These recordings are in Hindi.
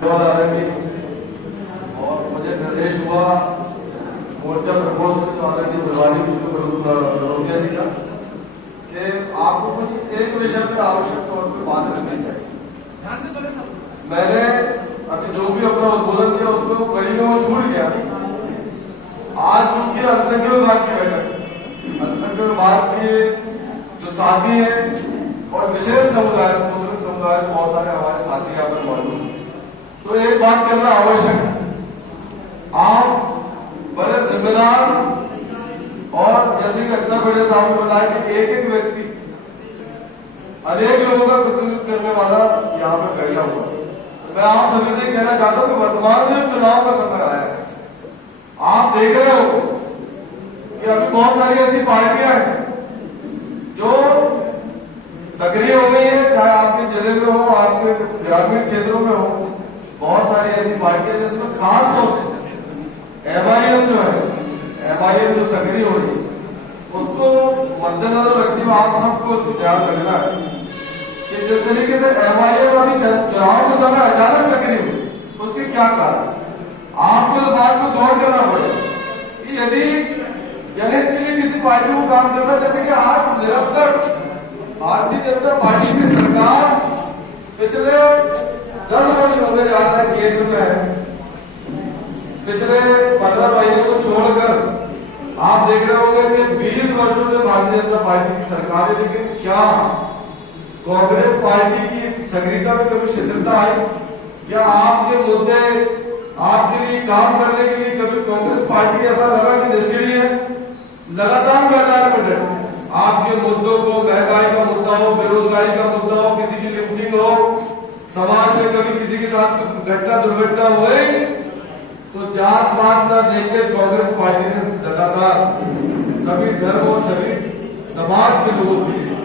और मुझे निर्देश हुआ मोर्चा प्रकोष्ठ आदरणीय प्रभारी विष्णु जी का कि आपको कुछ एक विषय पे आवश्यक तौर पर बात करनी चाहिए। मैंने अभी जो भी अपना उद्बोधन किया उसमें कड़ी में वो छूट गया। आज चूंकि अल्पसंख्यक विभाग की बैठक, अल्पसंख्यक विभाग के जो साथी हैं और विशेष समुदाय मुस्लिम समुदाय के बहुत सारे हमारे साथी यहाँ पर मौजूद हैं, तो एक बात करना आवश्यक है। आप बड़े जिम्मेदार और जैसे कि अक्सर बड़े साहब ने बताया कि एक एक व्यक्ति अनेक लोगों का प्रतिनिधित्व करने वाला यहाँ पर बैठा हुआ। मैं आप सभी से कहना चाहता हूँ कि वर्तमान में चुनाव का समय आया है। आप देख रहे हो कि अभी बहुत सारी ऐसी पार्टियां हैं जो सक्रिय हो गई है, चाहे आपके जिले में हो, आपके ग्रामीण क्षेत्रों में हो। बहुत सारी ऐसी पार्टियां जिसमें खास तौर से MIM जो है, MIM जो सक्रिय हो रही है, उसको मद्देनजर रखते हुए आप सबको उसको ध्यान रखना है कि जिस तरीके से MIM अभी चुनाव के समय अचानक सक्रिय हुई, उसके क्या कारण। आपको इस बात को गौर करना पड़ेगा कि यदि जनहित के लिए किसी पार्टी को काम करना, जैसे कि आज निरंतर भारतीय जनता पार्टी की सरकार पिछले 10 वर्ष होने जा रहा है केंद्र में है। पिछले 15 महीने को छोड़कर आप देख रहे होंगे कि 20 वर्षों से भारतीय जनता पार्टी की सरकार है, लेकिन क्या कांग्रेस पार्टी की सक्रियता में कभी शिथिलता आई? क्या आपके मुद्दे आपके लिए काम करने के लिए कभी कांग्रेस पार्टी ऐसा लगा कि निर्दलीय है? लगातार मैदान में डटे आपके मुद्दों को, महंगाई का मुद्दा हो, बेरोजगारी का मुद्दा हो, किसी की लिंचिंग हो, समाज में कभी किसी के साथ घटना दुर्घटना हो गई तो जात पात न देखते कांग्रेस पार्टी ने लगातार सभी धर्म और सभी समाज के लोगों के लिए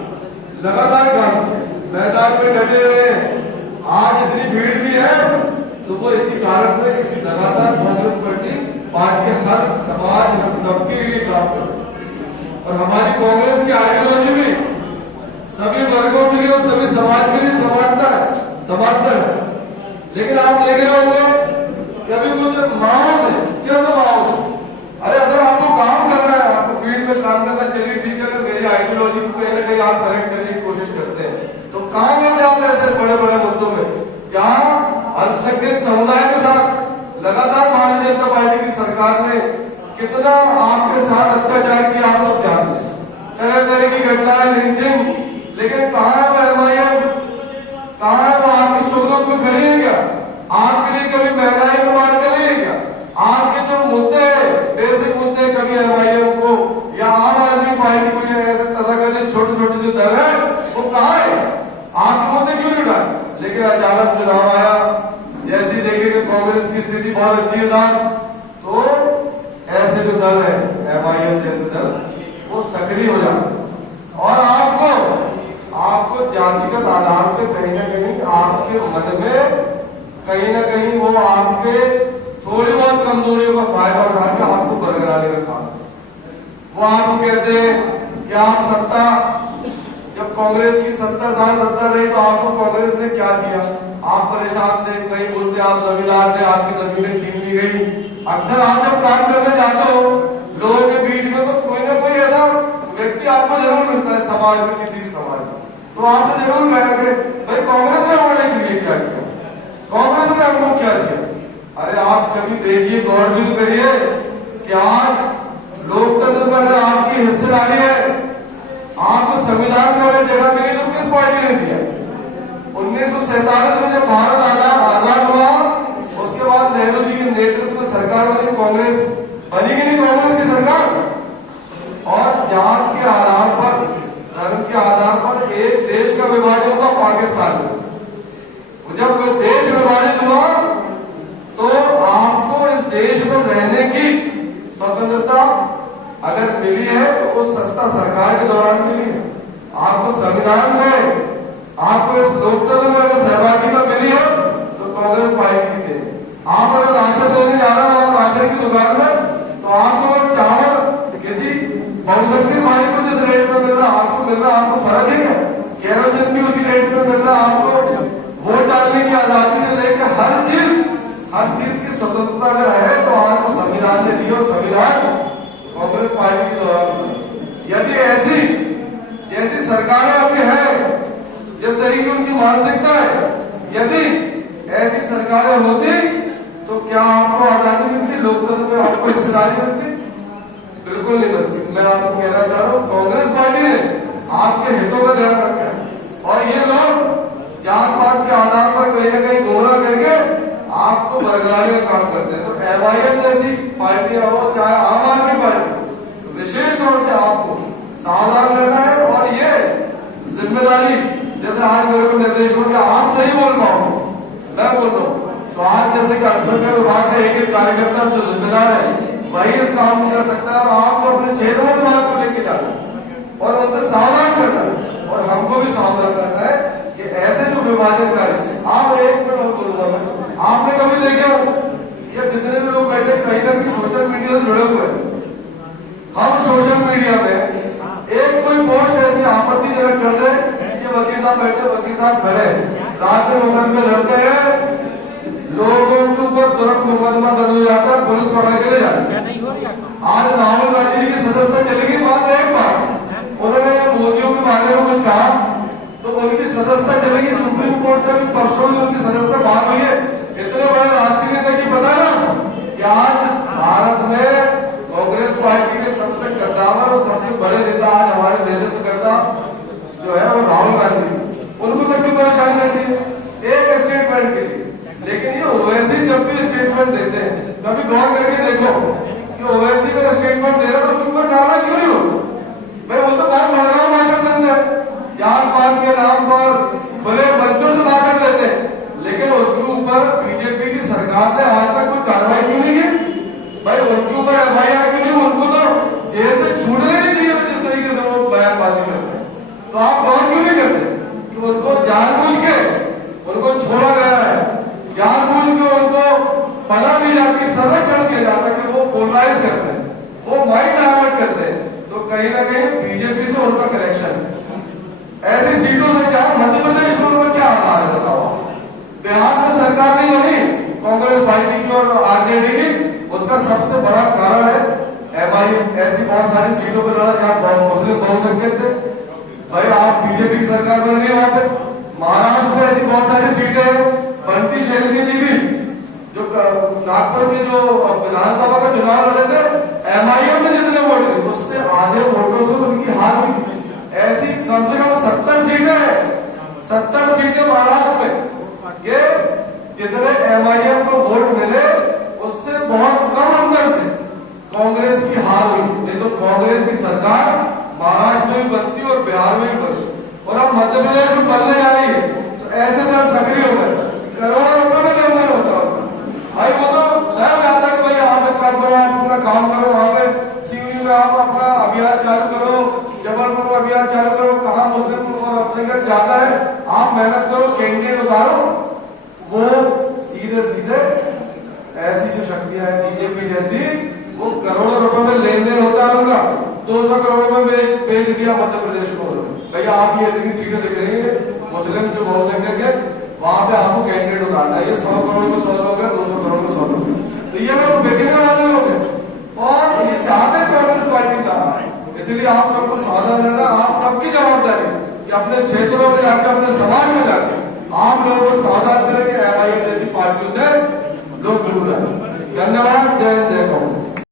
लगातार काम मैदान में डटे रहे। आज इतनी भीड़ भी है तो वो इसी कारण से किसी लगातार कांग्रेस पार्टी हर समाज हर तबके के लिए काम करती है। और हमारी कांग्रेस की आइडियोलॉजी भी सभी वर्गों के लिए और सभी समाज के लिए समानता है। लेकिन आप देख रहे होंगे कि अभी कुछ माओ से चंद माओ से, अरे अगर आपको काम करना है, आपको फील्ड में काम करना, चलिए ठीक है, अगर मेरी आइडियोलॉजी को कहीं ना कहीं आप करेक्ट करने की कोशिश करते हैं तो काम हो जाता है ऐसे बड़े बड़े मुद्दों में, जहां अल्पसंख्यक समुदाय के साथ लगातार भारतीय जनता पार्टी की सरकार ने कितना आपके साथ अत्याचार किया आप सब जानते हैं, तरह तरह की घटनाएं, लिंचिंग। लेकिन कहाँ है वो MIM, कहाँ है वो आपकी सुख में खड़ी है? क्या आपके लिए कभी महंगाई को बात कर रही है? क्या आपके जो मुद्दे बेसिक मुद्दे कभी MIM को या आम आदमी पार्टी को या ऐसे तथाकथित छोटे छोटे जो दल है वो कहाँ है? आपके मुद्दे क्यों नहीं उठाए? लेकिन अचानक चुनाव आया, जैसे ही देखे कि कांग्रेस की स्थिति बहुत अच्छी है तो ऐसे जो दल है MIM जैसे दल वो सक्रिय हो जाते और आपको जातिगत आधार पे कहीं ना कहीं आपके मन में कहीं ना कहीं वो आपके थोड़ी बहुत कमजोरियों का फायदा उठाकर आपको बरकराने का काम है। वो आपको कहते हैं कि आप सत्ता, जब कांग्रेस की 70 साल सत्ता रही तो आपको कांग्रेस ने क्या दिया? आप परेशान थे, कहीं बोलते आप जमींदार थे, आपकी जमीनें छीन ली गई। अक्सर आप जब काम करने जाते हो लोगों के बीच में तो कोई ना कोई ऐसा व्यक्ति आपको जरूर मिलता है समाज में, किसी भी समाज में, तो आपने जरूर कहा कि भाई कांग्रेस ने हमारे लिए क्या किया, कांग्रेस ने हमको क्या दिया। अरे आप कभी देखिए, गौर भी तो करिए कि आज लोकतंत्र में अगर आपकी हिस्सेदारी है, आपको संविधान में अगर जगह मिली तो किस पार्टी ने दिया? 1947 में जब भारत आजाद हुआ उसके बाद नेहरू जी के नेतृत्व में सरकार बनी, कांग्रेस बनी कि नहीं कांग्रेस की सरकार? और जात के आधार पर, धर्म के आधार पर एक देश का विभाजन हुआ पाकिस्तान में। जब वो देश विभाजित हुआ तो आपको इस देश में रहने की स्वतंत्रता अगर मिली है तो उस सत्ता सरकार के दौरान मिली है। आपको संविधान में, आपको इस लोकतंत्र में अगर सहभागिता मिली है तो कांग्रेस पार्टी की है। आप अगर राशन लेने जा रहे हो राशन की दुकान में तो आपको चावल किसी बहुसंख्यक भाई को जिस रेट में मिल रहा आपको मिल रहा, आपको फर्क है क्या? केरोसिन भी उसी रेट में मिल रहा आपको। वोट डालने की आजादी से लेकर हर चीज सरकारें अभी है, जिस तरीके उनकी मानसिकता है, यदि ऐसी सरकारें होती तो क्या आपको आजादी मिलती, लोकतंत्र में आपको हिस्सेदारी मिलती? बिल्कुल नहीं मिलती। मैं आपको कहना चाह रहा हूँ, कांग्रेस पार्टी ने आपके हितों का ध्यान रखा है और ये लोग जात पात के आधार पर कहीं ना कहीं गुमराह करके आपको बरगलाने का काम करते हैं। तो एमआईएम जैसी पार्टियां हो, चाहे आम आदमी पार्टी, विशेष तौर से आपको सावधान रहना है। और ये जिम्मेदारी, जैसे आज मेरे को निर्देश हो कि आप सही बोल पाओ, मैं बोल रहा हूँ, तो आज जैसे कि अल्पसंख्यक विभाग का एक कार्यकर्ता जो जिम्मेदार है, वही इस काम को कर सकता है। और आपको अपने क्षेत्र में बात को लेके जाना और उनसे सावधान करना है और हमको भी सावधान करना है कि ऐसे जो विभाजनकारी, आप एक मिनट और बोलूंगा मैं, आपने कभी देखे हो ये जितने भी लोग बैठे कहीं ना कहीं सोशल मीडिया से जुड़े हुए हैं, हम सोशल मीडिया में एक कोई पोस्ट ऐसी आपत्तिजनक कर दे कि वकील साहब बैठे, वकील साहब खड़े, रात में मुकदमे लड़ते हैं, लोगों के ऊपर तुरंत मुकदमा दर्ज हो जाता है, पुलिस पकड़ के ले जाती है। आज राहुल गांधी जी की सदस्यता चलेगी, बात एक बार उन्होंने मोदियों के बारे में कुछ कहा तो उनकी सदस्यता चलेगी। सुप्रीम कोर्ट तक परसों में उनकी सदस्यता बात हुई है। इतने बड़े राष्ट्रीय नेता की पता ना कि आज भारत में कांग्रेस पार्टी के सबसे कद्दावर और सबसे बड़े नेता आज हमारे नेतृत्व करता जो है वो राहुल गांधी, उनको तक की परेशानी रहती है एक स्टेटमेंट के लिए। लेकिन ये ओवैसी जब भी स्टेटमेंट देते हैं, कभी गौर करके देखो कि ओवैसी का स्टेटमेंट दे रहा है तो उसके ऊपर कार्रवाई क्यों नहीं होती? भाई वो तो बहुत भड़काऊ भाषण देते हैं, जात पात के नाम पर खुले बच्चों से भाषण देते हैं, लेकिन उसके ऊपर बीजेपी की सरकार ने आज तक कोई कार्रवाई क्यों नहीं की? भाई उनके ऊपर एफआईआर क्यों नहीं? उनको तो जेल से छूटने नहीं चाहिए जिस तरीके से वो बयानबाजी करते हैं। तो आप गौर क्यों नहीं करते कि उनको जानबूझ के उनको छोड़ा गया है, जानबूझ के उनको पना दी जाती, संरक्षण किया जाता है कि वो पोलराइज करते हैं, वो माइंड डाइवर्ट करते हैं। तो कहीं ना कहीं बीजेपी से उनका कनेक्शन है। ऐसी सीटों से क्या मध्य प्रदेश में उनका क्या आधार है बताओ? बिहार में सरकार नहीं बनी कांग्रेस पार्टी की और आरजेडी की, उसका सबसे बड़ा कारण है एमआईएम। ऐसी बहुत सारी सीटों पर लड़ा जहां मुस्लिम बहुसंख्यक थे, भाई आप बीजेपी की सरकार बन गई वहां पे। महाराष्ट्र में ऐसी बहुत सारी सीटें हैं, बंटी शेल्के जी भी जो नागपुर के जो विधानसभा का चुनाव लड़े थे, एमआईएम ने जितने वोट दिए उससे आधे वोटों से उनकी हार हुई। ऐसी कम से कम 70 सीटें हैं, 70 सीटें महाराष्ट्र में। ये जितने एमआईएम को वोट मिले उससे बहुत कम अंतर से कांग्रेस की हार हुई। नहीं तो कांग्रेस की सरकार महाराष्ट्र में भी बनती और बिहार में भी बनती, और अब मध्य प्रदेश में बनने जा रही है। तो ऐसे में सक्रिय हो गए, करोड़ों रुपए में लेन देन होता है भाई। वो तो नया जाता है कि भाई आप एक काम करो, आप अपना काम करो, वहां पे सिवनी में आप अपना अभियान चालू करो, जबलपुर में अभियान चालू करो, कहाँ मुस्लिम और अल्पसंख्यक ज्यादा है आप मेहनत करो, कैंडिडेट उतारो। वो सीधे सीधे ऐसी जो शक्तियां है बीजेपी जैसी, वो करोड़ों रुपए में लेन देन होता है उनका। 200 करोड़ में बेच दिया मध्य प्रदेश को। भैया आप ये इतनी सीटें दिख रही है, मुस्लिम जो बहुसंख्यक है वहां पे आपको कैंडिडेट उतारना है। ये 100 करोड़ में 100 लोग है, 200 करोड़ में 100 लोग है। तो ये लोग बिकने वाले लोग हैं और ये चाहते हैं कांग्रेस पार्टी का। इसलिए आप सबको सावधान रहना, आप सबकी जवाबदारी कि अपने क्षेत्रों में जाकर, अपने समाज में जाकर आप लोगों को सावधान करें।